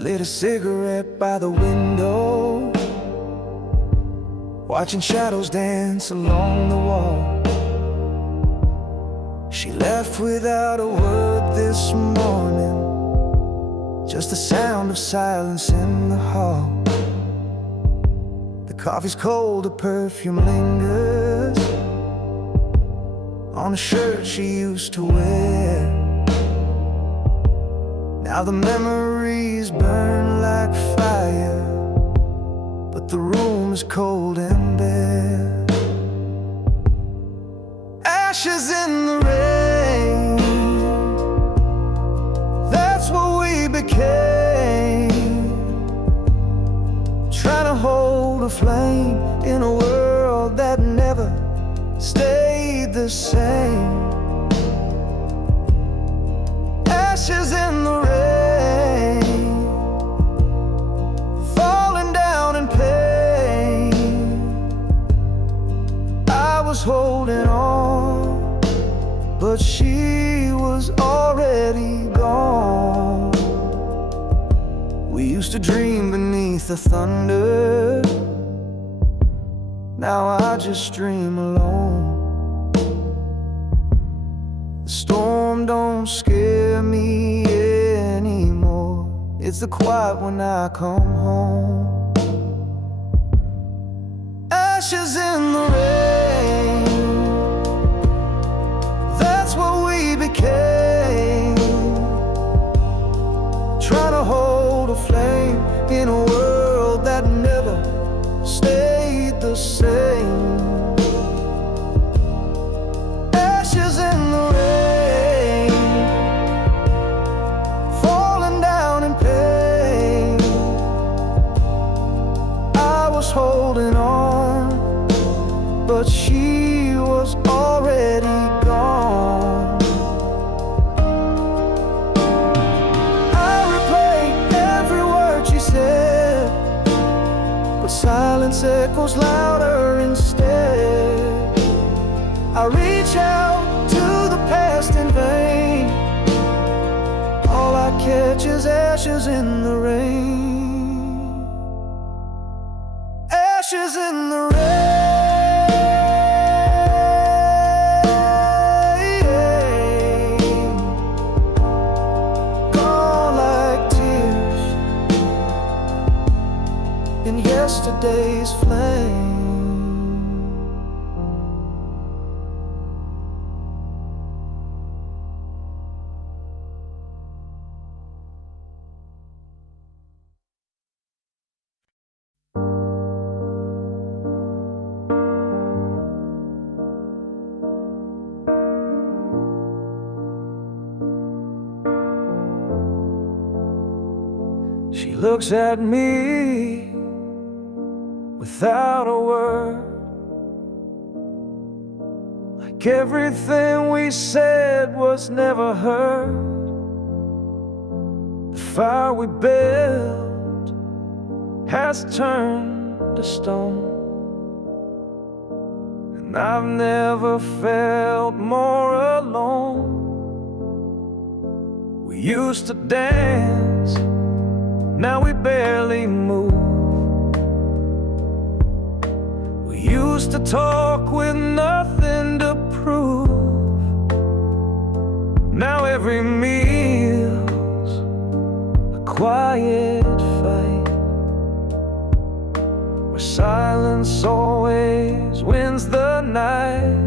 lit a cigarette by the window, watching shadows dance along the wall. She left without a word this morning, just the sound of silence in the hall. The coffee's cold, the perfume lingers on a shirt she used to wear. Now the memories burn like fire, but the room is cold and bare. Ashes in the rain, that's what we became. Trying to hold a flame in a world that never stayed the same. Ashes in the rain, falling down in pain. I was holding on, but she was already gone. We used to dream beneath the thunder, now I just dream alone. The storm don't scare me anymore, it's the quiet when I come home. Ashes in the rain, that's what we became. Trying to hold a flame in a world that never stayed the same. Ashes in the rain, falling down in pain. I was holding on, but she was already gone. I replayed every word she said, but silence echoes louder instead. I reach out to the past in vain, all I catch is ashes in the rain. Ashes in the rain, gone like tears in yesterday's flame. She looks at me without a word, like everything we said was never heard. The fire we built has turned to stone, and I've never felt more alone. We used to dance, now we barely move. We used to talk with nothing to prove. Now every meal's a quiet fight, where silence always wins the night.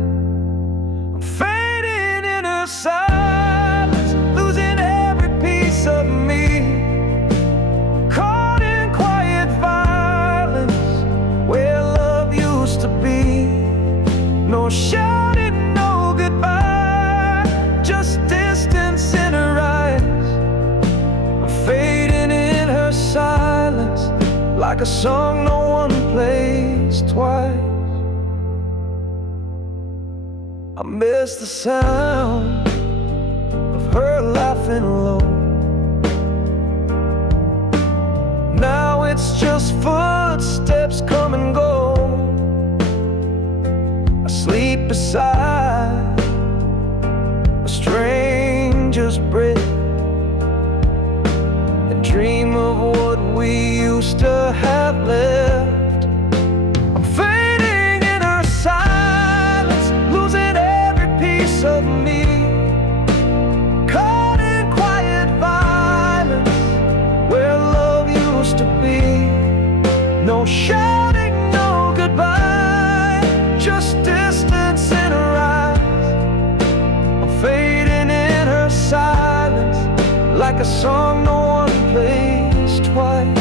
I'm fading in her silence, losing every piece of me. No shouting, no goodbye, just distance in her eyes. I'm fading in her silence, like a song no one plays twice. I miss the sound of her laughing low. Now it's just footsteps come and go. Sleep beside a stranger's bed and dream of used to have left. I'm fading in her silence, losing every piece of me, caught in quiet violence where love used to be. No shouting, no goodbye, just distance in her eyes. I'm fading in her silence, like a song no one plays twice.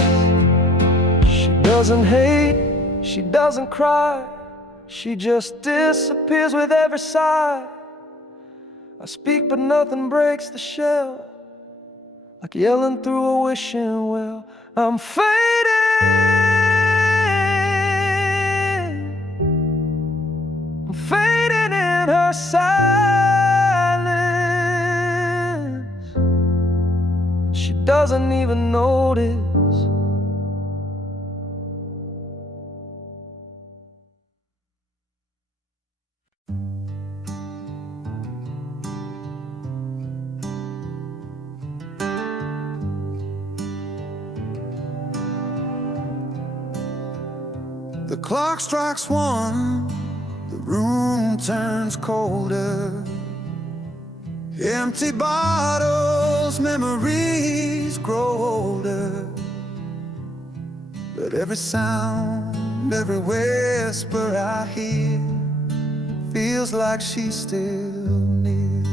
She doesn't hate, she doesn't cry, she just disappears with every sigh. I speak but nothing breaks the shell, like yelling through a wishing well. I'm fading, I'm fading in her silence. She doesn't even notice. The clock strikes 1, the room turns colder. Empty bottles, memories grow older. But every sound, every whisper I hear feels like she's still near.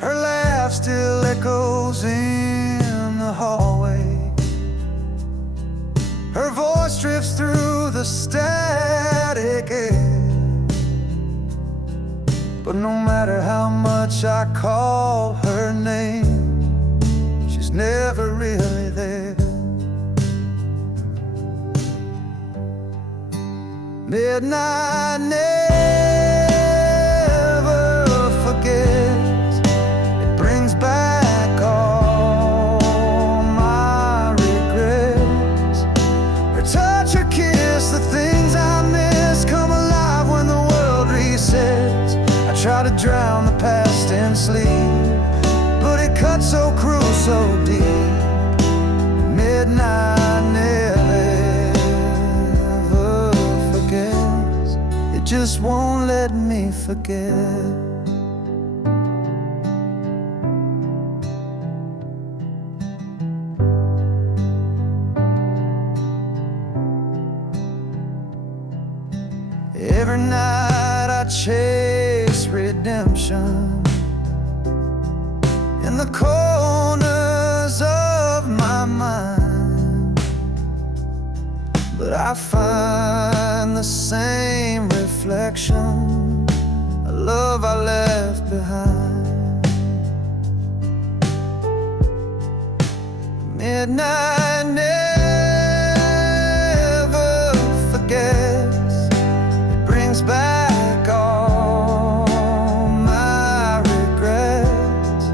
Her laugh still echoes in the hallway. Her voice drifts through the static air. But no matter how much I call her name, she's never really there. Midnight never forgets. It brings back all my regrets. Her touch, her kiss, the things I miss come alive when the world resets. I try to drown the past in sleep, but it cuts so cruel, so deep. Midnight never forgets. It just won't let me forget. Every night I chase redemption in the corners of my mind, but I find the same reflection, a love I left behind. Midnight never forgets. It brings back all my regrets.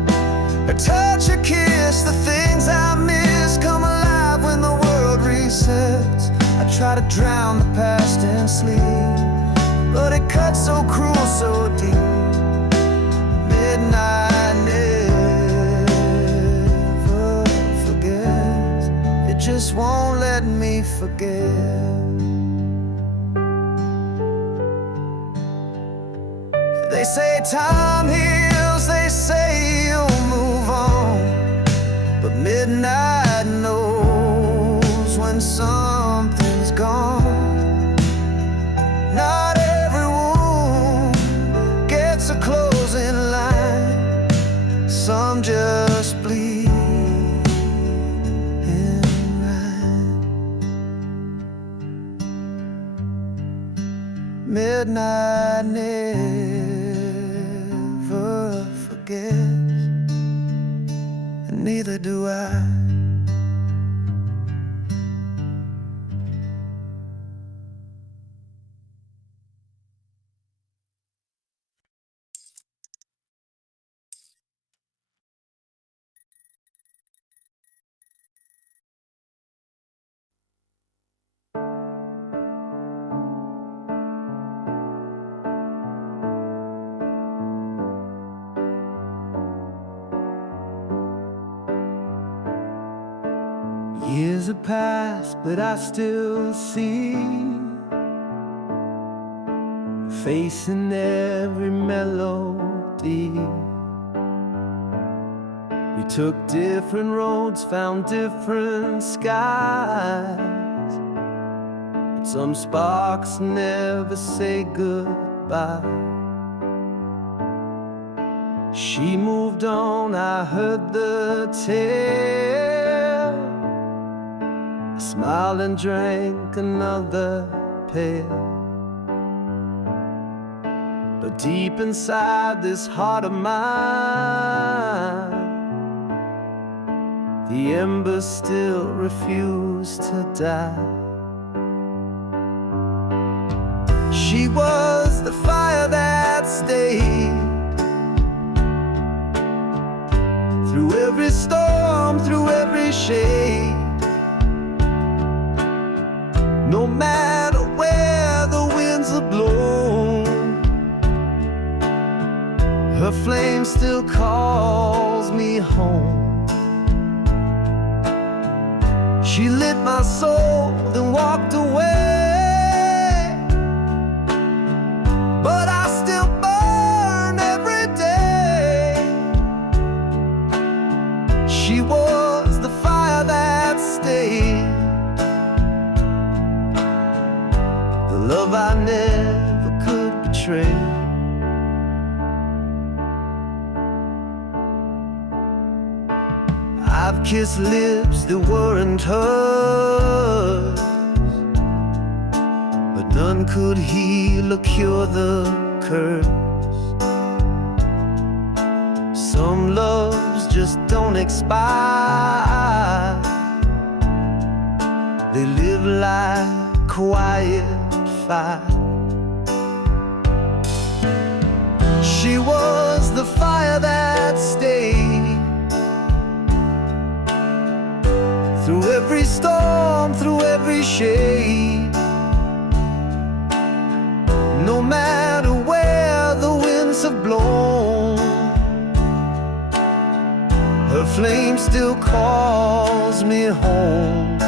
Her touch, her kiss, the things I miss come alive when the world resets. I try to drown the past in sleep, but it cuts so cruel, so deep. Midnight never forgets. It just won't let me forget. They say time heals, they say you'll move on, but midnight knows when something's gone. Not every wound gets a closing line. Some just bleed in rhyme. Midnight never Years have passed, but I still see face in every melody. We took different roads, found different skies, but some sparks never say goodbye. She moved on, I heard the tale. I smiled and drank another pail. But deep inside this heart of mine, the embers still refuse to die. She was the fire that stayed through every storm, through every shade. No matter where the winds have blown, her flame still calls me home. She lit my soul, then walked away, but I still burn every day. She was the fire that stayed, the love I never could betray. I've kissed lips that weren't hers, but none could heal or cure the curse. Some loves just don't expire, they live like quiet fire. She was the fire that stayed through every storm, through every shade. No matter where the winds have blown, her flame still calls me home.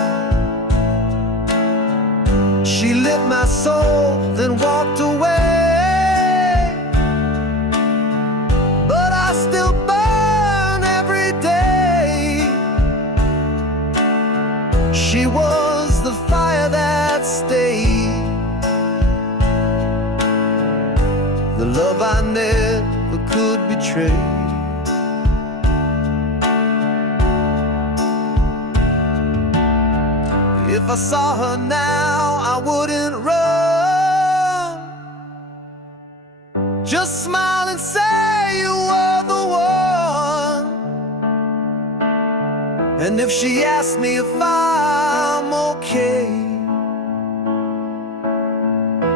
She lit my soul, then walked away, but I still burn every day. She was the fire that stayed, the love I never could betray. If I saw her now, I wouldn't run, just smile and say you were the one. And if she asked me if I'm okay,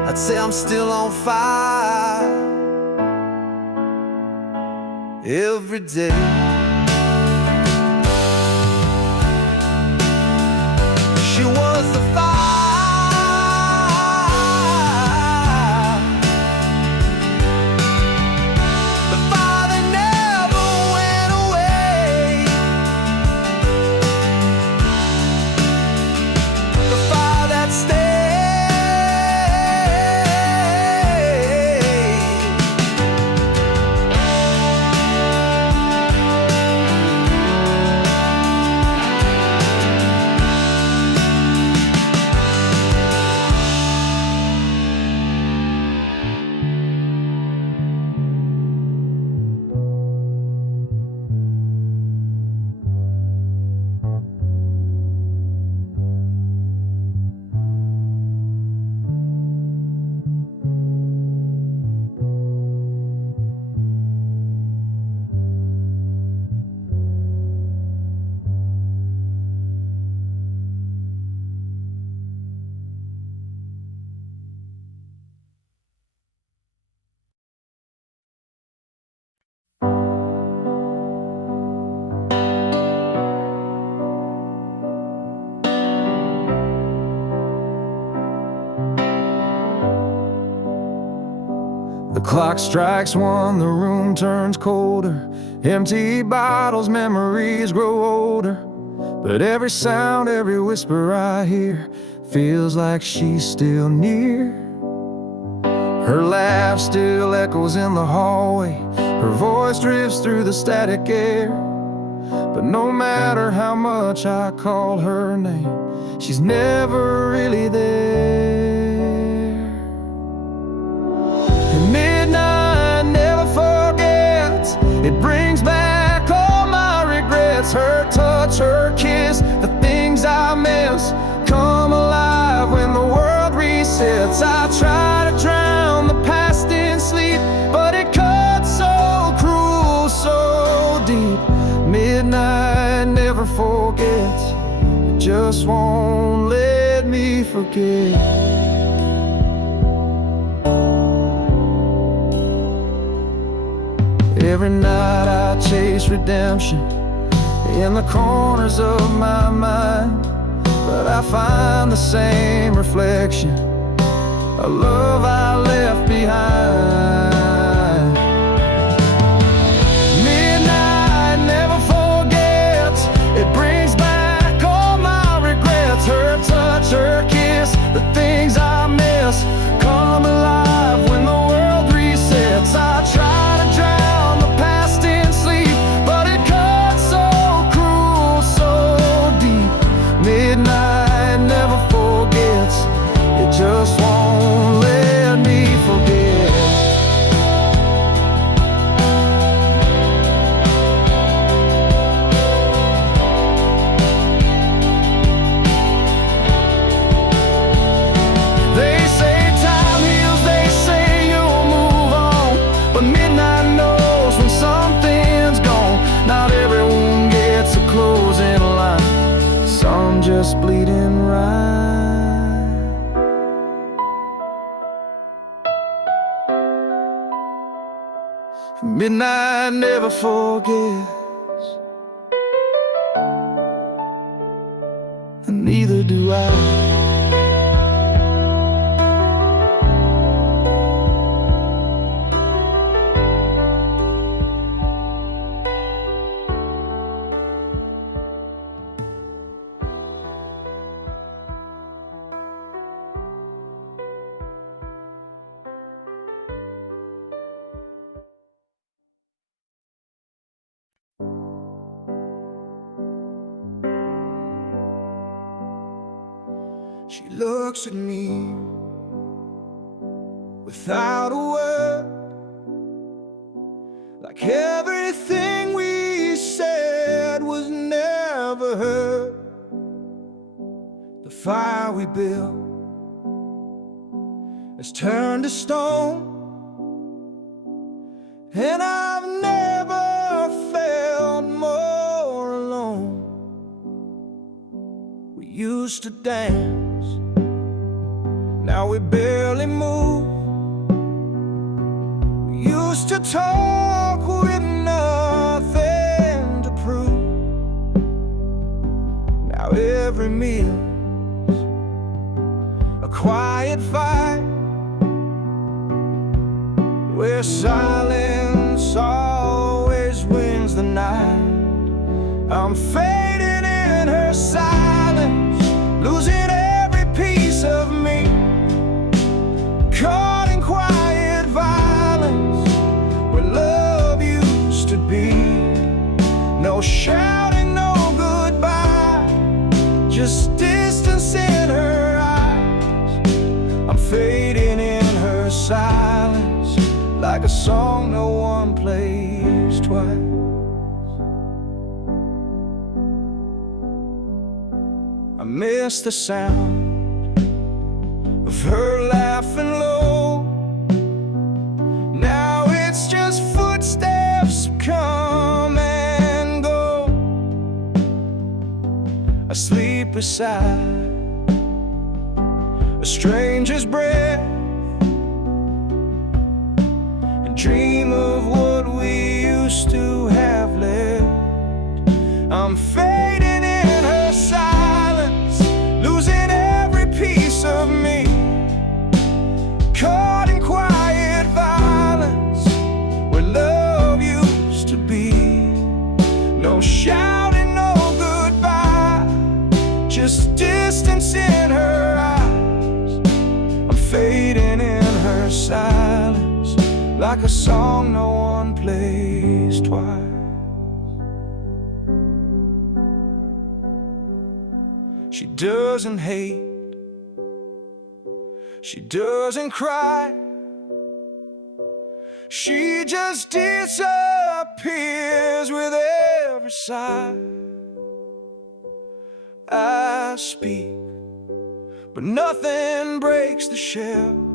I'd say I'm still on fire every day. She was the fire, the fire that never went away, the fire that stayed. The clock strikes one, the room turns colder. Empty bottles, memories grow older. but every sound, every whisper I hear feels like she's still near. Her laugh still echoes in the hallway, her voice drifts through the static air. But no matter how much I call her name, she's never really there. And midnight never forgets, it brings back all my regrets. Her touch, her kiss, the things I miss come alive when the world resets. I try to drown the past in sleep, but it cuts so cruel, so deep. Midnight never forgets, it just won't let me forget. Every night I chase redemption in the corners of my mind, but I find the same reflection, a love I left behind. Midnight never forgets, it brings back all my regrets. Her touch, her kiss, the things I miss come alive when the world resets. I try to drown the past in sleep, but it cuts so cruel, so deep. Midnight never forgets, it just won't let me forget. They say time heals, they say you'll move on, but midnight knows when something's gone. Not everyone gets a closing line, some just bleeding right. Midnight never forgets, and neither do I. She looks at me without a word, like everything we said was never heard. The fire we built has turned to stone, and I've never felt more alone. We used to dance, now we barely move. We used to talk with nothing to prove. Now every meal's a quiet fight, where silence always wins the night. I'm fading in her silence, losing every piece of me, caught in quiet violence where love used to be. No shouting, no goodbye, just distance in her eyes. I'm fading in her silence, like a song no one plays twice. I miss the sound of her laughing low. Now it's just footsteps come and go. I sleep beside a stranger's breath and dream of what we used to have left. I'm fading in her silence, losing every piece of me, caught in quiet violence where love used to be. No shouting, no goodbye, like a song no one plays twice. She doesn't hate, she doesn't cry, she just disappears with every sigh. I speak, but nothing breaks the shell,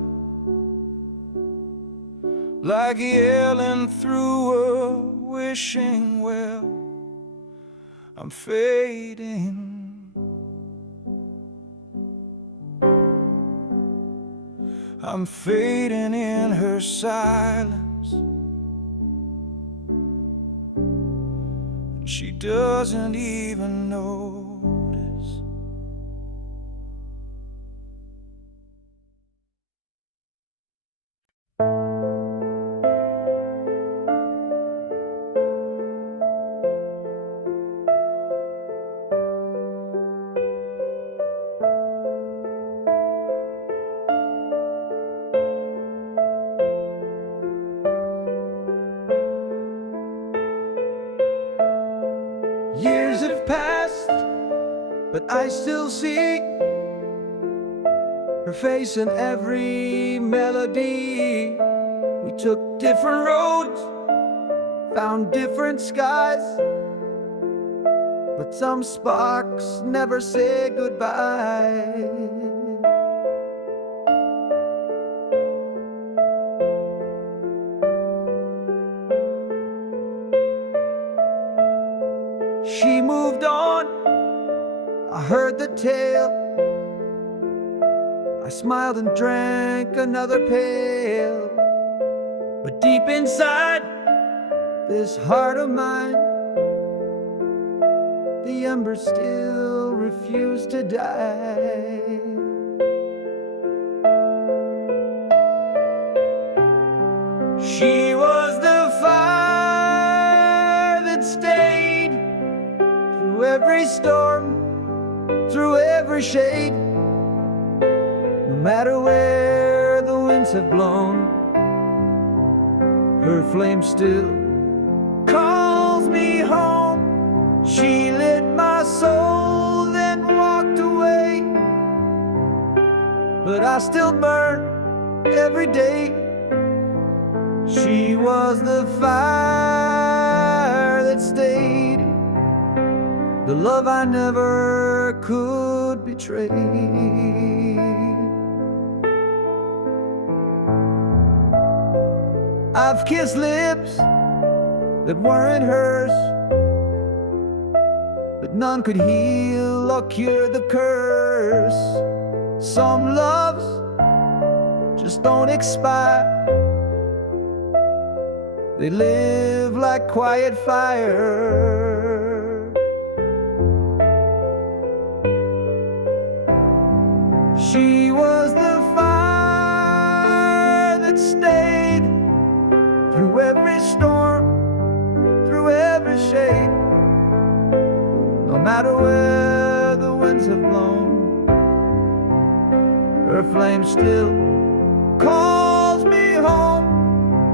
like yelling through a wishing well. I'm fading, I'm fading in her silence, and she doesn't even notice. Years have passed, but I still see her face in every melody. We took different roads, found different skies, but some sparks never say goodbye. She moved on, I heard the tale, I smiled and drank another pail. But deep inside this heart of mine, the embers still refuse to die. She was the fire that stayed through every storm, through every shade. No matter where the winds have blown, her flame still calls me home. She lit my soul, then walked away, but I still burn every day. She was the fire that stayed, the love I never could betray. I've kissed lips that weren't hers, but none could heal or cure the curse. Some loves just don't expire, they live like quiet fire. She was the fire that stayed through every storm, through every shade. No matter where the winds have blown, her flame still calls me home.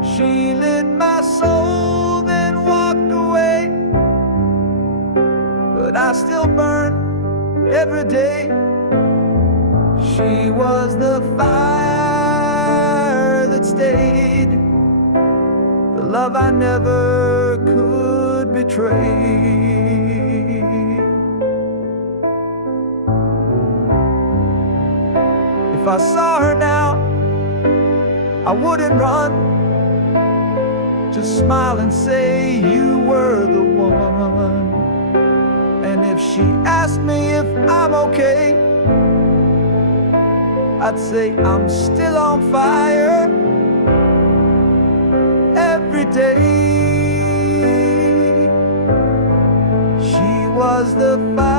She lit my soul, then walked away, but I still burn every day. She was the fire that stayed, the love I never could betray. If I saw her now, I wouldn't run, just smile and say you were the one. And if she asked me if I'm okay, I'd say I'm still on fire every day. She was the fire,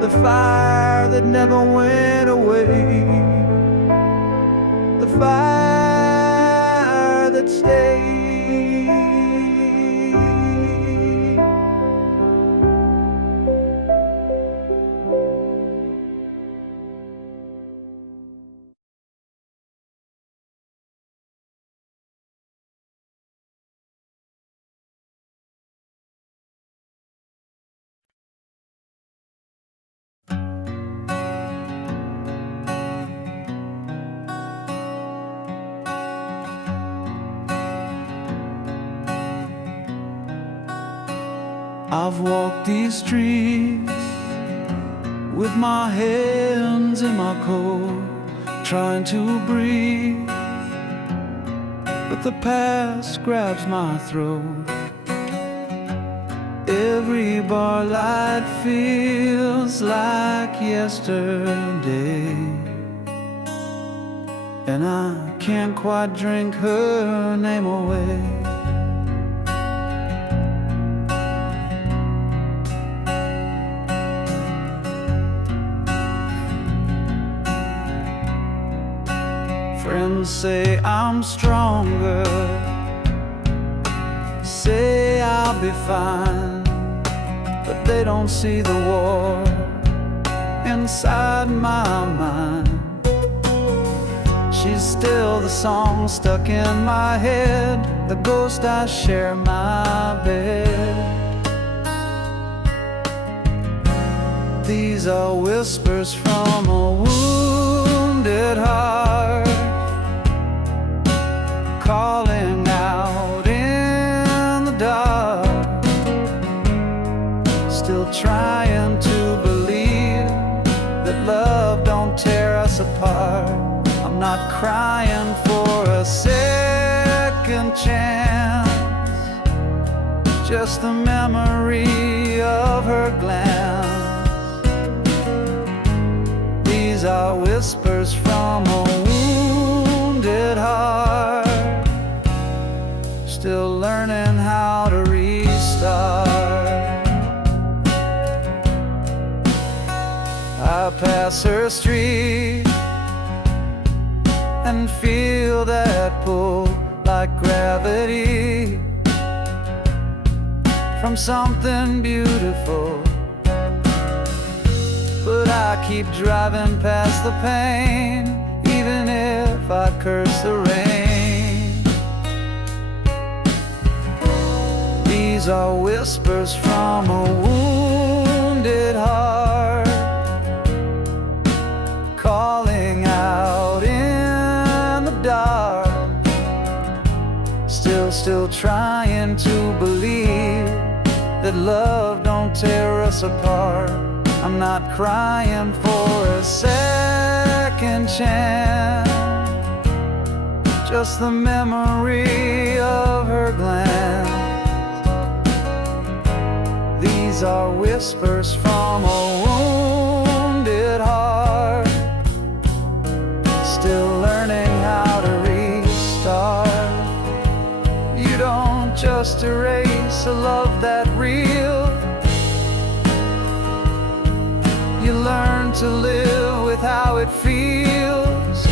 the fire that never went away, the fire that stayed. I've walked these streets with my hands in my coat, trying to breathe, but the past grabs my throat. Every bar light feels like yesterday, and I can't quite drink her name away. Friends say I'm stronger, say I'll be fine, but they don't see the war inside my mind. She's still the song stuck in my head, the ghost I share my bed. These are whispers from a wounded heart, calling out in the dark, still trying to believe that love don't tear us apart. I'm not crying for a second chance, just the memory of her glance. These are whispers from a wounded heart, still learning how to restart. I pass her street and feel that pull like gravity from something beautiful, but I keep driving past the pain, even if I curse the rain. These are whispers from a wounded heart, calling out in the dark, still trying to believe that love don't tear us apart. I'm not crying for a second chance, just the memory of her glance. These are whispers from a wounded heart, still learning how to restart. You don't just erase a love that real, you learn to live with how it feels.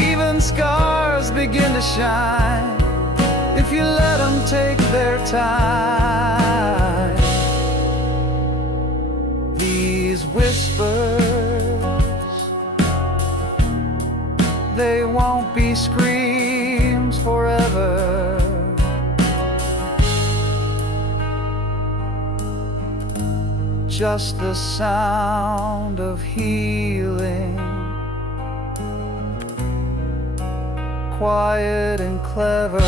Even scars begin to shine if you let them take their time. These whispers, they won't be screams forever, just the sound of healing, quiet and clever.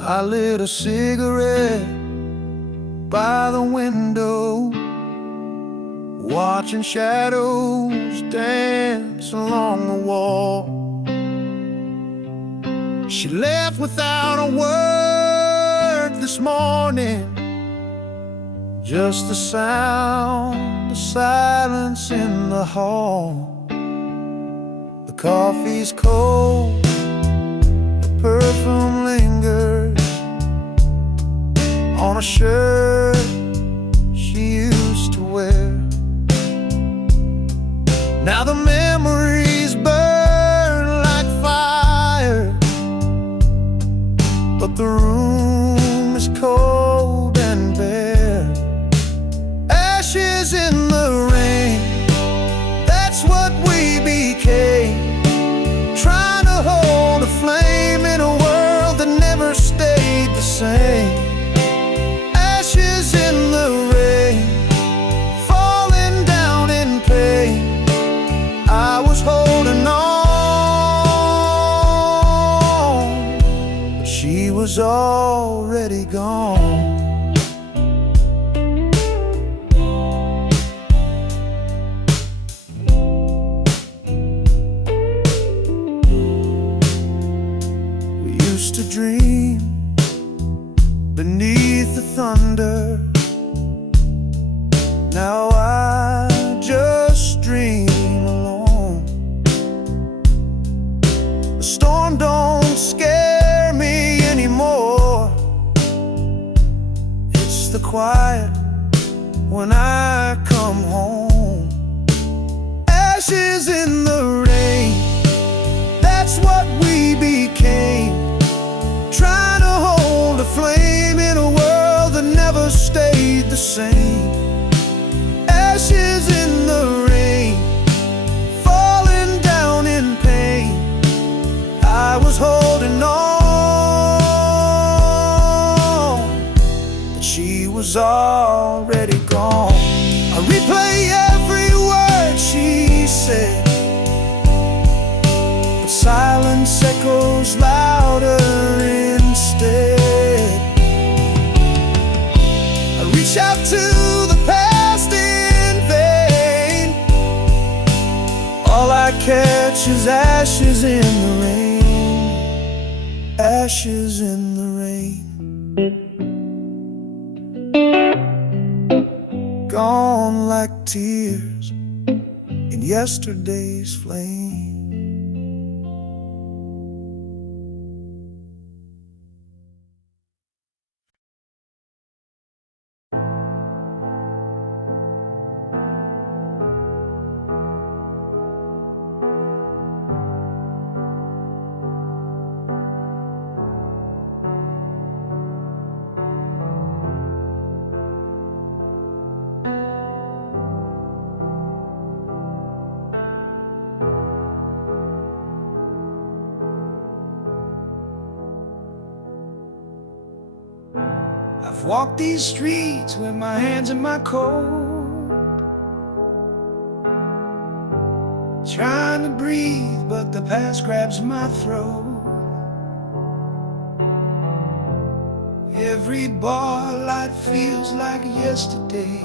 I lit a cigarette by the window, watching shadows dance along the wall. She left without a word this morning, Just the sound, the silence in the hall. The coffee's cold, the perfume lingers on a shirt she used to wear. Now the memories burn like fire, but the room is cold and bare. Ashes in the rain, that's what we became. Trying to hold a flame in a world that never stayed the same. Ashes in the rain, falling down in pain. I was holding on, but she was already gone. To dream beneath the thunder. Now I just dream alone. The storm don't scare me anymore. It's the quiet when I come home. Ashes in the rain, that's what we became. Trying to hold a flame in a world that never stayed the same. Ashes in the rain, falling down in pain. I was holding on, but she was already gone. I replay every word she said, but silence echoes louder instead. I reach out to the past in vain. All I catch is ashes in the rain. Ashes in the rain. Gone like tears in yesterday's flame. I've walked these streets with my hands in my coat, trying to breathe, but the past grabs my throat. Every bar light feels like yesterday,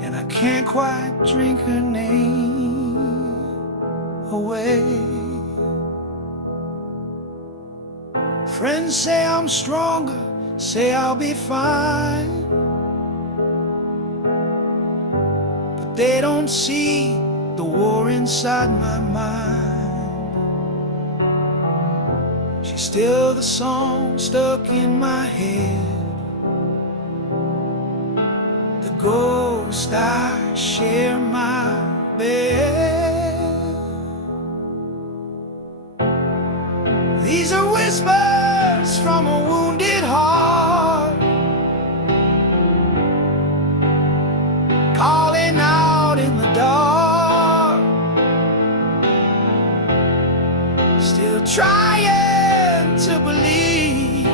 and I can't quite drink her name away. Friends say I'm stronger, say I'll be fine, but they don't see the war inside my mind. She's still the song stuck in my head, the ghost I share my bed. These are whispers from a wounded heart, calling out in the dark, still trying to believe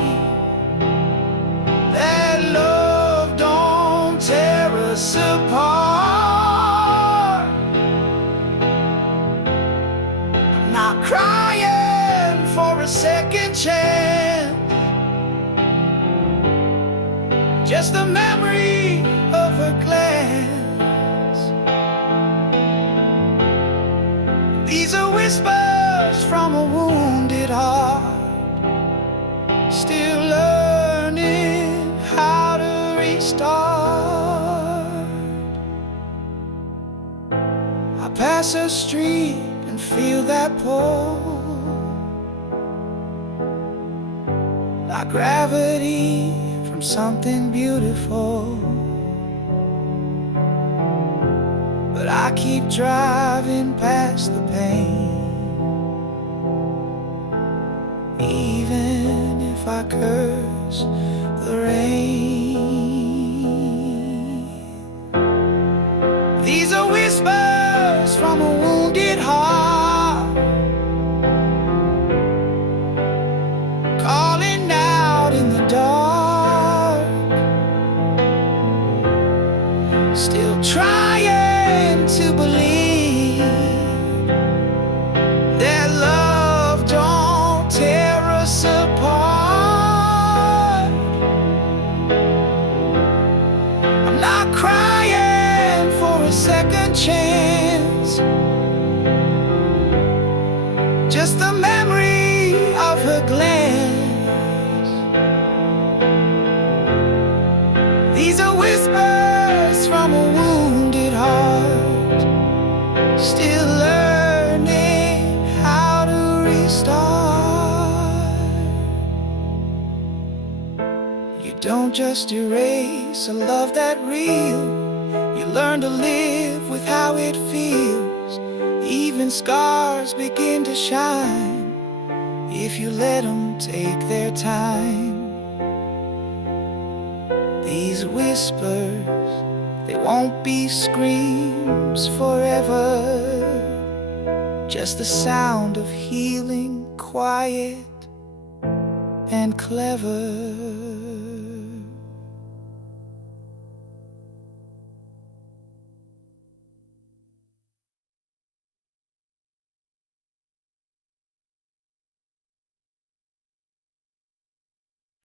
that love don't tear us apart. I'm not crying for a second chance, just the memory of her glance. These are whispers from a wounded heart, still learning how to restart. cross a street and feel that pull, like gravity from something beautiful. But I keep driving past the pain, even if I curse the rain. These are whispers from a wounded heart, calling out in the dark, still trying to believe that love don't tear us apart. I'm not crying for a second chance, just the memory of her glance. These are whispers from a wounded heart, still learning how to restart. You don't just erase a love that real, you learn to live with how it feels. Even scars begin to shine if you let them take their time. These whispers, they won't be screams forever, just the sound of healing, quiet and clever.